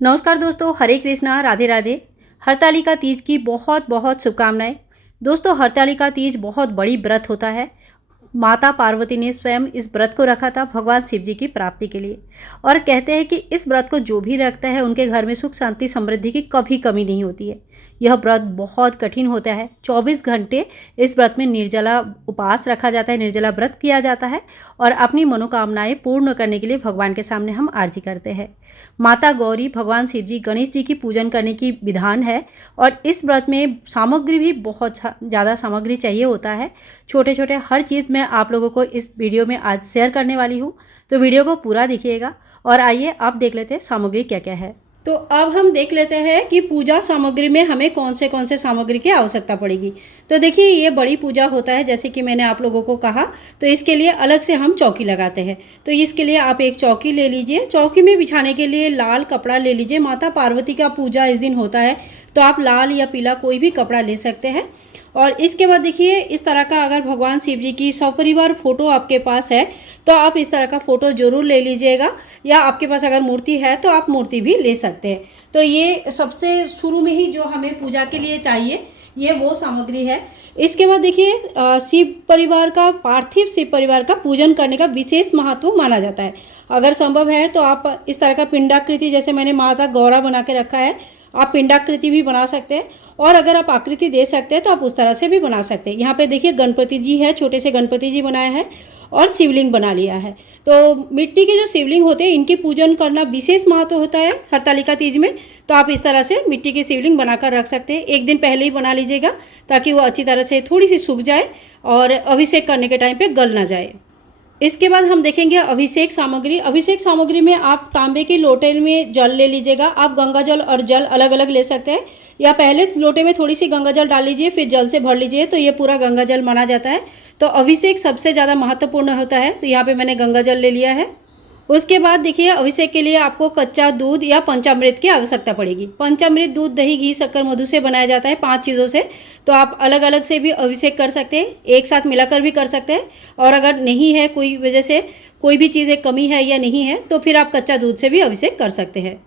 नमस्कार दोस्तों, हरे कृष्णा, राधे राधे। हरतालिका तीज की बहुत बहुत शुभकामनाएं। दोस्तों, हरतालिका तीज बहुत बड़ी व्रत होता है। माता पार्वती ने स्वयं इस व्रत को रखा था भगवान शिव जी की प्राप्ति के लिए। और कहते हैं कि इस व्रत को जो भी रखता है उनके घर में सुख शांति समृद्धि की कभी कमी नहीं होती है। यह व्रत बहुत कठिन होता है। 24 घंटे इस व्रत में निर्जला उपवास रखा जाता है, निर्जला व्रत किया जाता है और अपनी मनोकामनाएं पूर्ण करने के लिए भगवान के सामने हम आरजी करते हैं। माता गौरी, भगवान शिव जी, गणेश जी की पूजन करने की विधान है। और इस व्रत में सामग्री भी बहुत ज़्यादा सामग्री चाहिए होता है। छोटे छोटे हर चीज़ मैं आप लोगों को इस वीडियो में आज शेयर करने वाली हूँ, तो वीडियो को पूरा देखिएगा। और आइए अब देख लेते हैं सामग्री क्या क्या है। तो अब हम देख लेते हैं कि पूजा सामग्री में हमें कौन से सामग्री की आवश्यकता पड़ेगी। तो देखिए, ये बड़ी पूजा होता है, जैसे कि मैंने आप लोगों को कहा, तो इसके लिए अलग से हम चौकी लगाते हैं। तो इसके लिए आप एक चौकी ले लीजिए। चौकी में बिछाने के लिए लाल कपड़ा ले लीजिए। माता पार्वती का पूजा इस दिन होता है, तो आप लाल या पीला कोई भी कपड़ा ले सकते हैं। और इसके बाद देखिए, इस तरह का अगर भगवान शिव जी की सपरिवार फोटो आपके पास है तो आप इस तरह का फ़ोटो ज़रूर ले लीजिएगा, या आपके पास अगर मूर्ति है तो आप मूर्ति भी ले सकते हैं। तो ये सबसे शुरू में ही जो हमें पूजा के लिए चाहिए, ये वो सामग्री है। इसके बाद देखिए, शिव परिवार का, पार्थिव शिव परिवार का पूजन करने का विशेष महत्व माना जाता है। अगर संभव है तो आप इस तरह का पिंडाकृति, जैसे मैंने माता गौरा बना के रखा है, आप पिंडाकृति भी बना सकते हैं। और अगर आप आकृति दे सकते हैं तो आप उस तरह से भी बना सकते हैं। यहाँ पे देखिए, गणपति जी है, छोटे से गणपति जी बनाए हैं और शिवलिंग बना लिया है। तो मिट्टी के जो शिवलिंग होते हैं, इनकी पूजन करना विशेष महत्व होता है हरतालिका तीज में। तो आप इस तरह से मिट्टी की शिवलिंग बनाकर रख सकते हैं। एक दिन पहले ही बना लीजिएगा ताकि वो अच्छी तरह से थोड़ी सी सूख जाए और अभिषेक करने के टाइम पे गल ना जाए। इसके बाद हम देखेंगे अभिषेक सामग्री। अभिषेक सामग्री में आप तांबे के लोटे में जल ले लीजिएगा। आप गंगा जल और जल अलग अलग ले सकते हैं, या पहले लोटे में थोड़ी सी गंगा जल डाल लीजिए, फिर जल से भर लीजिए, तो ये पूरा गंगा जल माना जाता है। तो अभिषेक सबसे ज़्यादा महत्वपूर्ण होता है, तो यहाँ पे मैंने गंगा जल ले लिया है। उसके बाद देखिए, अभिषेक के लिए आपको कच्चा दूध या पंचामृत की आवश्यकता पड़ेगी। पंचामृत दूध, दही, घी, शक्कर, मधु से बनाया जाता है, 5 चीज़ों से। तो आप अलग अलग से भी अभिषेक कर सकते हैं, एक साथ मिलाकर भी कर सकते हैं। और अगर नहीं है, कोई वजह से कोई भी चीज़ कमी है या नहीं है, तो फिर आप कच्चा दूध से भी अभिषेक कर सकते हैं।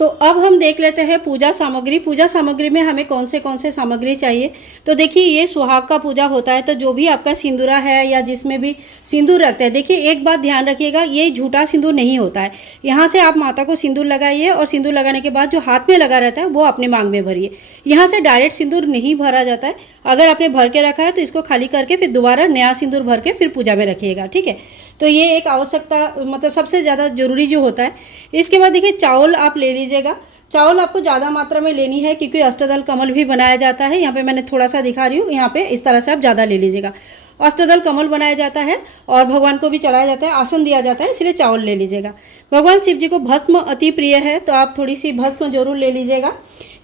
तो अब हम देख लेते हैं पूजा सामग्री। पूजा सामग्री में हमें कौन से सामग्री चाहिए। तो देखिए, ये सुहाग का पूजा होता है, तो जो भी आपका सिंदूरा है या जिसमें भी सिंदूर रखते हैं, देखिए एक बात ध्यान रखिएगा, ये झूठा सिंदूर नहीं होता है। यहाँ से आप माता को सिंदूर लगाइए और सिंदूर लगाने के बाद जो हाथ में लगा रहता है वो अपने मांग में भरिए। यहाँ से डायरेक्ट सिंदूर नहीं भरा जाता है। अगर आपने भर के रखा है तो इसको खाली करके फिर दोबारा नया सिंदूर भर के फिर पूजा में रखिएगा, ठीक है। तो ये एक आवश्यकता, मतलब सबसे ज़्यादा जरूरी जो होता है। इसके बाद देखिए, चावल आप ले लीजिएगा। चावल आपको ज़्यादा मात्रा में लेनी है, क्योंकि अष्टदल कमल भी बनाया जाता है। यहाँ पे मैंने थोड़ा सा दिखा रही हूँ, यहाँ पे इस तरह से आप ज़्यादा ले लीजिएगा। अष्टदल कमल बनाया जाता है और भगवान को भी चढ़ाया जाता है, आसन दिया जाता है, इसलिए चावल ले लीजिएगा। भगवान शिव जी को भस्म अति प्रिय है, तो आप थोड़ी सी भस्म जरूर ले लीजिएगा।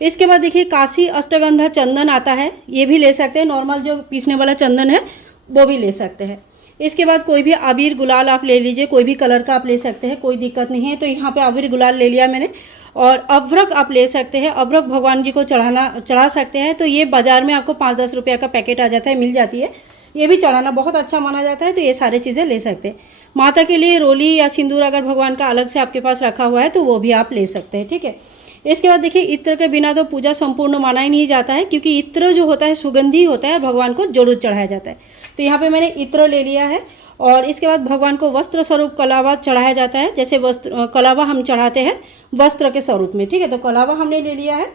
इसके बाद देखिए, काशी अष्टगंधा चंदन आता है, ये भी ले सकते हैं। नॉर्मल जो पीसने वाला चंदन है वो भी ले सकते हैं। इसके बाद कोई भी अबीर गुलाल आप ले लीजिए, कोई भी कलर का आप ले सकते हैं, कोई दिक्कत नहीं है। तो यहाँ पे अबीर गुलाल ले लिया मैंने। और अभ्रक आप ले सकते हैं, अभ्रक भगवान जी को चढ़ा सकते हैं। तो ये बाज़ार में आपको 5-10 रुपये का पैकेट आ जाता है, मिल जाती है। ये भी चढ़ाना बहुत अच्छा माना जाता है, तो ये सारी चीज़ें ले सकते हैं। माता के लिए रोली या सिंदूर अगर भगवान का अलग से आपके पास रखा हुआ है तो वो भी आप ले सकते हैं, ठीक है। इसके बाद देखिए, इत्र के बिना तो पूजा संपूर्ण माना ही नहीं जाता है, क्योंकि इत्र जो होता है सुगंधी होता है, भगवान को जरूर चढ़ाया जाता है। तो यहाँ पे मैंने इत्र ले लिया है। और इसके बाद भगवान को वस्त्र स्वरूप कलावा चढ़ाया जाता है, जैसे वस्त्र कलावा हम चढ़ाते हैं वस्त्र के स्वरूप में, ठीक है। तो कलावा हमने ले लिया है।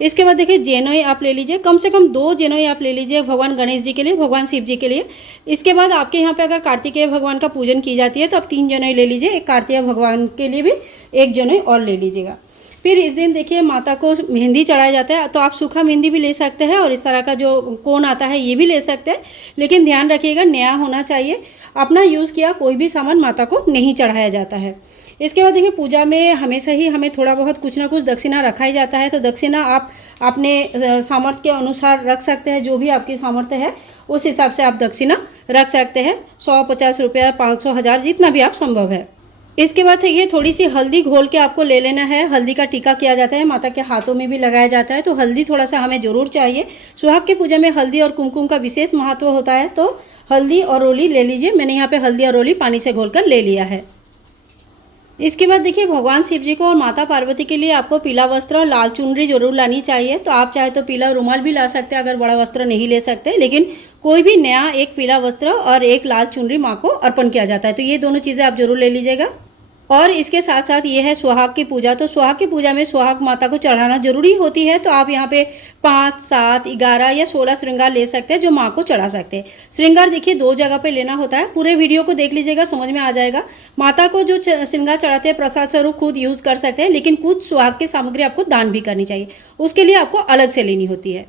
इसके बाद देखिए, जेनोई आप ले लीजिए, कम से कम 2 जेनोई आप ले लीजिए, भगवान गणेश जी के लिए, भगवान शिव जी के लिए। इसके बाद आपके यहाँ पे अगर कार्तिकेय भगवान का पूजन की जाती है तो आप 3 जेनोई ले लीजिए। एक कार्तिकेय भगवान के लिए भी 1 जेनोई और ले लीजिएगा। फिर इस दिन देखिए, माता को मेहंदी चढ़ाया जाता है, तो आप सूखा मेहंदी भी ले सकते हैं और इस तरह का जो कोन आता है ये भी ले सकते हैं। लेकिन ध्यान रखिएगा, नया होना चाहिए। अपना यूज़ किया कोई भी सामान माता को नहीं चढ़ाया जाता है। इसके बाद देखिए, पूजा में हमेशा ही हमें थोड़ा बहुत कुछ ना कुछ दक्षिणा रखा ही जाता है। तो दक्षिणा आप अपने सामर्थ्य के अनुसार रख सकते हैं, जो भी आपकी सामर्थ्य है उस हिसाब से आप दक्षिणा रख सकते हैं। 100-50 रुपया, 500, 1000, जितना भी आप संभव है। इसके बाद ये थोड़ी सी हल्दी घोल के आपको ले लेना है। हल्दी का टीका किया जाता है, माता के हाथों में भी लगाया जाता है, तो हल्दी थोड़ा सा हमें ज़रूर चाहिए। सुहाग की पूजा में हल्दी और कुमकुम का विशेष महत्व होता है, तो हल्दी और रोली ले लीजिए। मैंने यहाँ पे हल्दी और रोली पानी से घोलकर ले लिया है। इसके बाद देखिए भगवान शिव जी को और माता पार्वती के लिए आपको पीला वस्त्र और लाल चुनरी जरूर लानी चाहिए। तो आप चाहे तो पीला रुमाल भी ला सकते हैं अगर बड़ा वस्त्र नहीं ले सकते, लेकिन कोई भी नया एक पीला वस्त्र और एक लाल चुनरी माँ को अर्पण किया जाता है। तो ये दोनों चीज़ें आप जरूर ले लीजिएगा। और इसके साथ साथ ये है सुहाग की पूजा। तो सुहाग की पूजा में सुहाग माता को चढ़ाना जरूरी होती है। तो आप यहाँ पे 5, 7, 11 या 16 श्रृंगार ले सकते हैं जो माँ को चढ़ा सकते हैं। श्रृंगार देखिए 2 जगह पे लेना होता है। पूरे वीडियो को देख लीजिएगा, समझ में आ जाएगा। माता को जो श्रृंगार चढ़ाते हैं प्रसाद स्वरूप खुद यूज़ कर सकते हैं, लेकिन कुछ सुहाग की सामग्री आपको दान भी करनी चाहिए, उसके लिए आपको अलग से लेनी होती है।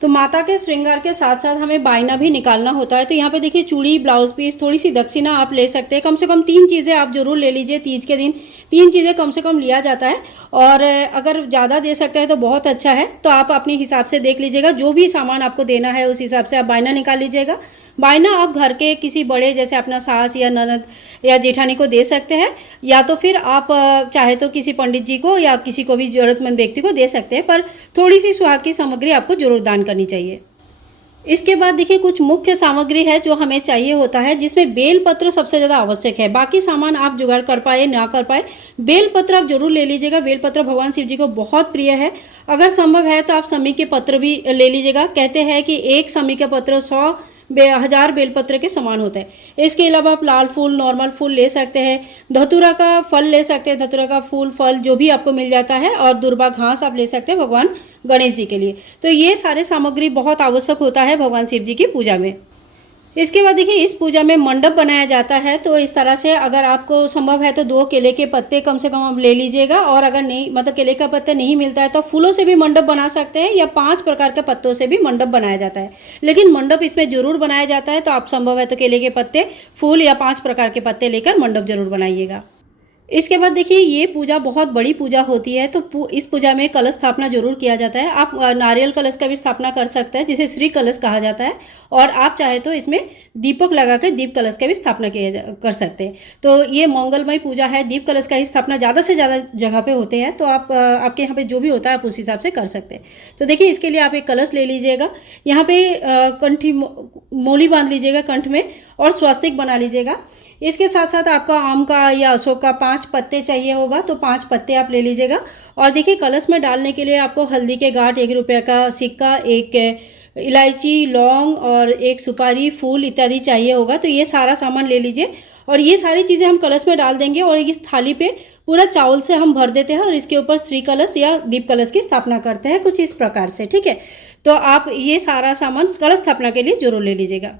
तो माता के श्रृंगार के साथ साथ हमें बायना भी निकालना होता है। तो यहाँ पे देखिए चूड़ी, ब्लाउज पीस, थोड़ी सी दक्षिणा आप ले सकते हैं। कम से कम 3 चीज़ें आप जरूर ले लीजिए तीज के दिन। 3 चीज़ें कम से कम लिया जाता है, और अगर ज़्यादा दे सकते हैं तो बहुत अच्छा है। तो आप अपने हिसाब से देख लीजिएगा, जो भी सामान आपको देना है उस हिसाब से आप बायना निकाल लीजिएगा। बायना आप घर के किसी बड़े, जैसे अपना सास या ननद या जेठानी को दे सकते हैं, या तो फिर आप चाहे तो किसी पंडित जी को या किसी को भी ज़रूरतमंद व्यक्ति को दे सकते हैं, पर थोड़ी सी सुहाग की सामग्री आपको जरूर दान करनी चाहिए। इसके बाद देखिए कुछ मुख्य सामग्री है जो हमें चाहिए होता है, जिसमें बेलपत्र सबसे ज़्यादा आवश्यक है। बाकी सामान आप जुगाड़ कर पाए ना कर पाए, बेलपत्र आप जरूर ले लीजिएगा। बेलपत्र भगवान शिव जी को बहुत प्रिय है। अगर संभव है तो आप समी के पत्र भी ले लीजिएगा। कहते हैं कि एक समी का पत्र 100,000 बेलपत्र के समान होता है। इसके अलावा आप लाल फूल, नॉर्मल फूल ले सकते हैं। धतूरा का फल ले सकते हैं, धतूरा का फूल, फल जो भी आपको मिल जाता है। और दुर्बा घास आप ले सकते हैं भगवान गणेश जी के लिए। तो ये सारे सामग्री बहुत आवश्यक होता है भगवान शिव जी की पूजा में। इसके बाद देखिए इस पूजा में मंडप बनाया जाता है। तो इस तरह से अगर आपको संभव है तो 2 केले के पत्ते कम से कम आप ले लीजिएगा, और अगर नहीं, मतलब केले का पत्ते नहीं मिलता है तो फूलों से भी मंडप बना सकते हैं, या 5 प्रकार के पत्तों से भी मंडप बनाया जाता है। लेकिन मंडप इसमें जरूर बनाया जाता है। तो आप संभव है तो केले के पत्ते, फूल या 5 प्रकार के पत्ते लेकर मंडप जरूर बनाइएगा। इसके बाद देखिए ये पूजा बहुत बड़ी पूजा होती है। तो इस पूजा में कलश स्थापना जरूर किया जाता है। आप नारियल कलश का भी स्थापना कर सकते हैं, जिसे श्री कलश कहा जाता है। और आप चाहे तो इसमें दीपक लगाकर दीप कलश का भी स्थापना कर सकते हैं। तो ये मंगलमय पूजा है। दीप कलश का ही स्थापना ज़्यादा से ज़्यादा जगह पे होते हैं। तो आप आपके यहाँ पे जो भी होता है आप उस हिसाब से कर सकते हैं। तो देखिए इसके लिए आप एक कलश ले लीजिएगा। यहाँ पे कंठी मोली बांध लीजिएगा कंठ में, और स्वस्तिक बना लीजिएगा। इसके साथ साथ आपका आम का या अशोक का 5 पत्ते चाहिए होगा, तो 5 पत्ते आप ले लीजिएगा। और देखिए कलश में डालने के लिए आपको हल्दी के गांठ, 1 रुपये का सिक्का, 1 इलायची, लौंग और 1 सुपारी, फूल इत्यादि चाहिए होगा। तो ये सारा सामान ले लीजिए, और ये सारी चीज़ें हम कलश में डाल देंगे। और इस थाली पे पूरा चावल से हम भर देते हैं, और इसके ऊपर श्री कलश या दीप कलश की स्थापना करते हैं, कुछ इस प्रकार से। ठीक है, तो आप ये सारा सामान कलश स्थापना के लिए जरूर ले लीजिएगा।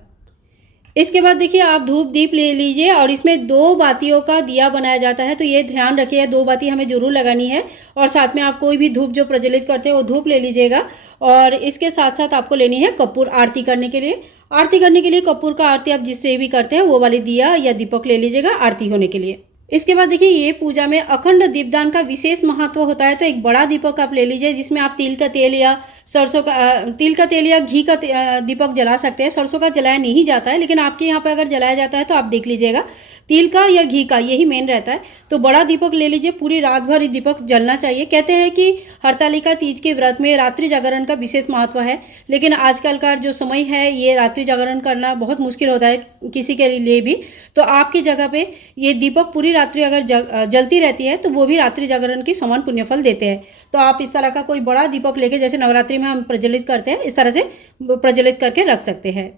इसके बाद देखिए आप धूप दीप ले लीजिए, और इसमें 2 बातियों का दिया बनाया जाता है। तो ये ध्यान रखिए, 2 बाती हमें जरूर लगानी है। और साथ में आप कोई भी धूप जो प्रज्वलित करते हैं वो धूप ले लीजिएगा। और इसके साथ साथ आपको लेनी है कपूर आरती करने के लिए। आरती करने के लिए कपूर का आरती आप जिससे भी करते हैं वो वाली दिया या दीपक ले लीजिएगा आरती होने के लिए। इसके बाद देखिए ये पूजा में अखंड दीपदान का विशेष महत्व होता है। तो एक बड़ा दीपक आप ले लीजिए, जिसमें आप तिल का तेल या सरसों का तिल का तेल या घी का दीपक जला सकते हैं। सरसों का जलाया नहीं जाता है, लेकिन आपके यहाँ पे अगर जलाया जाता है तो आप देख लीजिएगा, तिल का या घी का, यही मेन रहता है। तो बड़ा दीपक ले लीजिए, पूरी रात भर ये दीपक जलना चाहिए। कहते हैं कि हरतालिका तीज के व्रत में रात्रि जागरण का विशेष महत्व है, लेकिन आजकल का जो समय है ये रात्रि जागरण करना बहुत मुश्किल होता है किसी के लिए भी। तो आपकी जगह पे ये दीपक पूरी रात्रि अगर जलती रहती है तो वो भी रात्रि जागरण की समान पुण्यफल देते हैं। तो आप इस तरह का कोई बड़ा दीपक लेके, जैसे नवरात्रि में हम प्रज्वलित करते हैं, इस तरह से प्रज्वलित करके रख सकते हैं।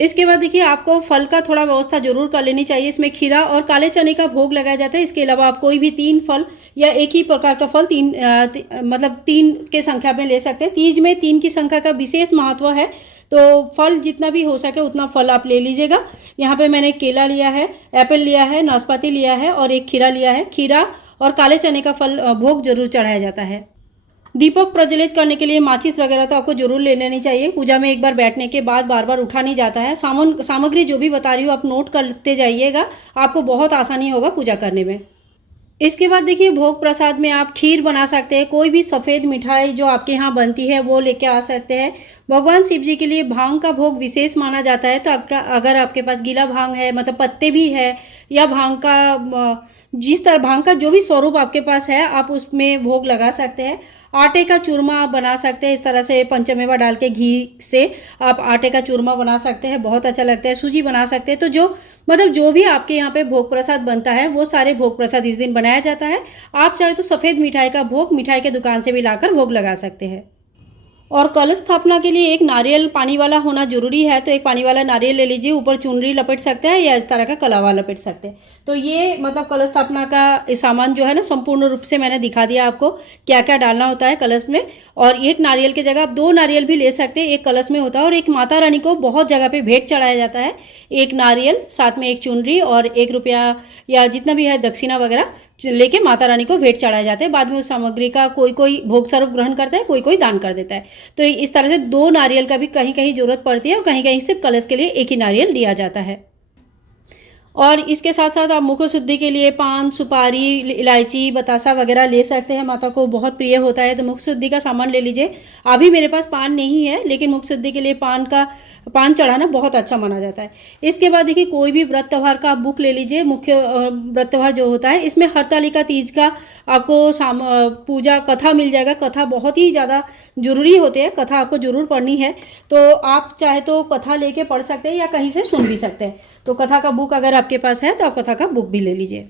इसके बाद देखिए आपको फल का थोड़ा व्यवस्था जरूर कर लेनी चाहिए। इसमें खीरा और काले चने का भोग लगाया जाता है। इसके अलावा आप कोई भी 3 फल या एक ही प्रकार का फल 3 के संख्या में ले सकते हैं। तीज में 3 की संख्या का विशेष महत्व है। तो फल जितना भी हो सके उतना फल आप ले लीजिएगा। यहाँ पे मैंने केला लिया है, एप्पल लिया है, नाशपाती लिया है और एक खीरा लिया है। खीरा और काले चने का फल भोग जरूर चढ़ाया जाता है। दीपक प्रज्वलित करने के लिए माचिस वगैरह तो आपको जरूर ले लेनी चाहिए। पूजा में एक बार बैठने के बाद बार बार उठा नहीं जाता है। सामग्री जो भी बता रही हूँ आप नोट करते जाइएगा, आपको बहुत आसानी होगा पूजा करने में। इसके बाद देखिए भोग प्रसाद में आप खीर बना सकते हैं। कोई भी सफ़ेद मिठाई जो आपके यहाँ बनती है वो लेके आ सकते हैं। भगवान शिव जी के लिए भांग का भोग विशेष माना जाता है। तो अगर आपके पास गीला भांग है, मतलब पत्ते भी है, या भांग का जिस तरह भांग का जो भी स्वरूप आपके पास है आप उसमें भोग लगा सकते हैं। आटे का चूरमा आप बना सकते हैं, इस तरह से पंचमेवा डाल के घी से आप आटे का चूरमा बना सकते हैं, बहुत अच्छा लगता है। सूजी बना सकते हैं। तो जो भी आपके यहाँ पे भोग प्रसाद बनता है वो सारे भोग प्रसाद इस दिन बनाया जाता है। आप चाहे तो सफ़ेद मिठाई का भोग मिठाई के दुकान से भी लाकर भोग लगा सकते हैं। और कलश स्थापना के लिए एक नारियल पानी वाला होना जरूरी है। तो एक पानी वाला नारियल ले लीजिए, ऊपर चुनरी लपेट सकते हैं या इस तरह का कलावा लपेट सकते हैं। तो ये मतलब कलश स्थापना का सामान जो है ना, संपूर्ण रूप से मैंने दिखा दिया आपको क्या क्या डालना होता है कलश में। और एक नारियल की जगह आप 2 नारियल भी ले सकते हैं, एक कलश में होता है। और एक माता रानी को बहुत जगह पे भेंट चढ़ाया जाता है, एक नारियल साथ में एक चुनरी और 1 रुपया या जितना भी है दक्षिणा वगैरह लेके माता रानी को भेंट चढ़ाए जाते हैं। बाद में उस सामग्री का कोई कोई भोग स्वरूप ग्रहण करता है, कोई कोई दान कर देता है। तो इस तरह से 2 नारियल का भी कहीं कहीं जरूरत पड़ती है और कहीं कहीं सिर्फ कलश के लिए एक ही नारियल दिया जाता है। और इसके साथ साथ आप मुख शुद्धि के लिए पान, सुपारी, इलायची, बतासा वगैरह ले सकते हैं। माता को बहुत प्रिय होता है तो मुख शुद्धि का सामान ले लीजिए। अभी मेरे पास पान नहीं है, लेकिन मुख शुद्धि के लिए पान चढ़ाना बहुत अच्छा माना जाता है। इसके बाद देखिए, कोई भी व्रत त्यौहार का आप बुक ले लीजिए। मुख्य व्रत त्यौहार जो होता है इसमें हरतालिका तीज का आपको पूजा कथा मिल जाएगा। कथा बहुत ही ज़्यादा जरूरी होते हैं, कथा आपको जरूर पढ़नी है। तो आप चाहे तो कथा लेके पढ़ सकते हैं या कहीं से सुन भी सकते हैं। तो कथा का बुक अगर आपके पास है तो आप कथा का बुक भी ले लीजिए।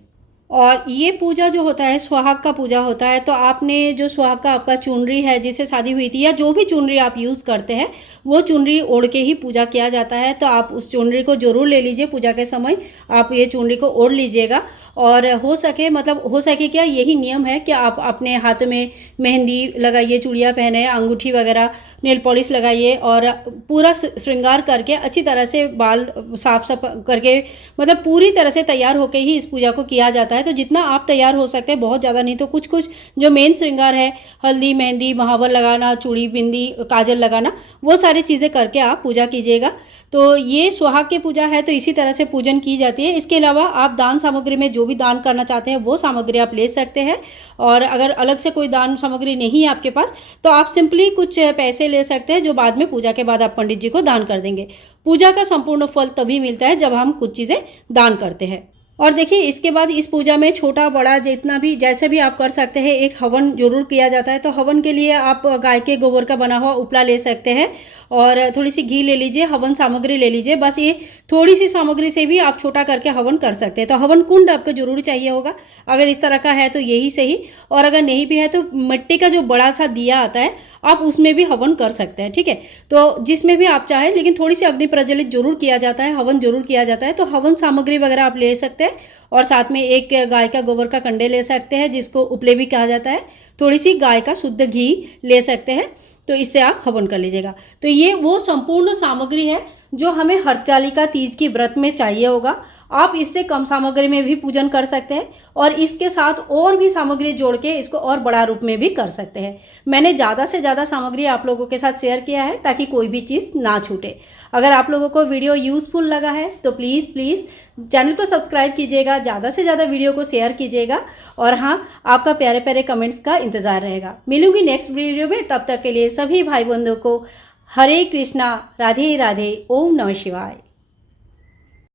और ये पूजा जो होता है सुहाग का पूजा होता है। तो आपने जो सुहाग का आपका चुनरी है जिससे शादी हुई थी, या जो भी चुनरी आप यूज़ करते हैं वो चुनरी ओढ़ के ही पूजा किया जाता है। तो आप उस चुनरी को जरूर ले लीजिए। पूजा के समय आप ये चुनरी को ओढ़ लीजिएगा। और हो सके क्या, यही नियम है कि आप अपने हाथ में मेहंदी लगाइए, चूड़ियाँ पहने, अंगूठी वगैरह, नेल पॉलिश लगाइए और पूरा श्रृंगार करके अच्छी तरह से बाल साफ करके, मतलब पूरी तरह से तैयार होकर ही इस पूजा को किया जाता है। तो जितना आप तैयार हो सकते हैं, बहुत ज़्यादा नहीं तो कुछ कुछ जो मेन श्रृंगार है, हल्दी, मेहंदी, महावर लगाना, चूड़ी, बिंदी, काजल लगाना, वो सारी चीज़ें करके आप पूजा कीजिएगा। तो ये सुहाग की पूजा है, तो इसी तरह से पूजन की जाती है। इसके अलावा आप दान सामग्री में जो भी दान करना चाहते हैं वो सामग्री आप ले सकते हैं। और अगर अलग से कोई दान सामग्री नहीं है आपके पास तो आप सिंपली कुछ पैसे ले सकते हैं, जो बाद में पूजा के बाद आप पंडित जी को दान कर देंगे। पूजा का संपूर्ण फल तभी मिलता है जब हम कुछ चीज़ें दान करते हैं। और देखिए, इसके बाद इस पूजा में छोटा बड़ा जितना भी जैसे भी आप कर सकते हैं, एक हवन जरूर किया जाता है। तो हवन के लिए आप गाय के गोबर का बना हुआ उपला ले सकते हैं और थोड़ी सी घी ले लीजिए, हवन सामग्री ले लीजिए। बस ये थोड़ी सी सामग्री से भी आप छोटा करके हवन कर सकते हैं। तो हवन कुंड आपको जरूर चाहिए होगा, अगर इस तरह का है तो यही सही, और अगर नहीं भी है तो मिट्टी का जो बड़ा सा दिया आता है आप उसमें भी हवन कर सकते हैं। ठीक है, तो जिसमें भी आप चाहें, लेकिन थोड़ी सी अग्नि प्रज्वलित जरूर किया जाता है, हवन जरूर किया जाता है। तो हवन सामग्री वगैरह आप ले सकते हैं। और साथ में एक गाय का गोबर का कंडे ले सकते हैं, जिसको उपले भी कहा जाता है। थोड़ी सी गाय का शुद्ध घी ले सकते हैं, तो इससे आप हवन कर लीजिएगा। तो ये वो संपूर्ण सामग्री है जो हमें हरतालिका तीज की व्रत में चाहिए होगा। आप इससे कम सामग्री में भी पूजन कर सकते हैं और इसके साथ और भी सामग्री जोड़ के इसको और बड़ा रूप में भी कर सकते हैं। मैंने ज़्यादा से ज़्यादा सामग्री आप लोगों के साथ शेयर किया है ताकि कोई भी चीज़ ना छूटे। अगर आप लोगों को वीडियो यूज़फुल लगा है तो प्लीज़ चैनल को सब्सक्राइब कीजिएगा, ज़्यादा से ज़्यादा वीडियो को शेयर कीजिएगा। और हाँ, आपका प्यारे प्यारे कमेंट्स का इंतज़ार रहेगा। मिलूंगी नेक्स्ट वीडियो में, तब तक के लिए सभी भाई बंधुओं को हरे कृष्णा, राधे राधे, ओम नमः शिवाय।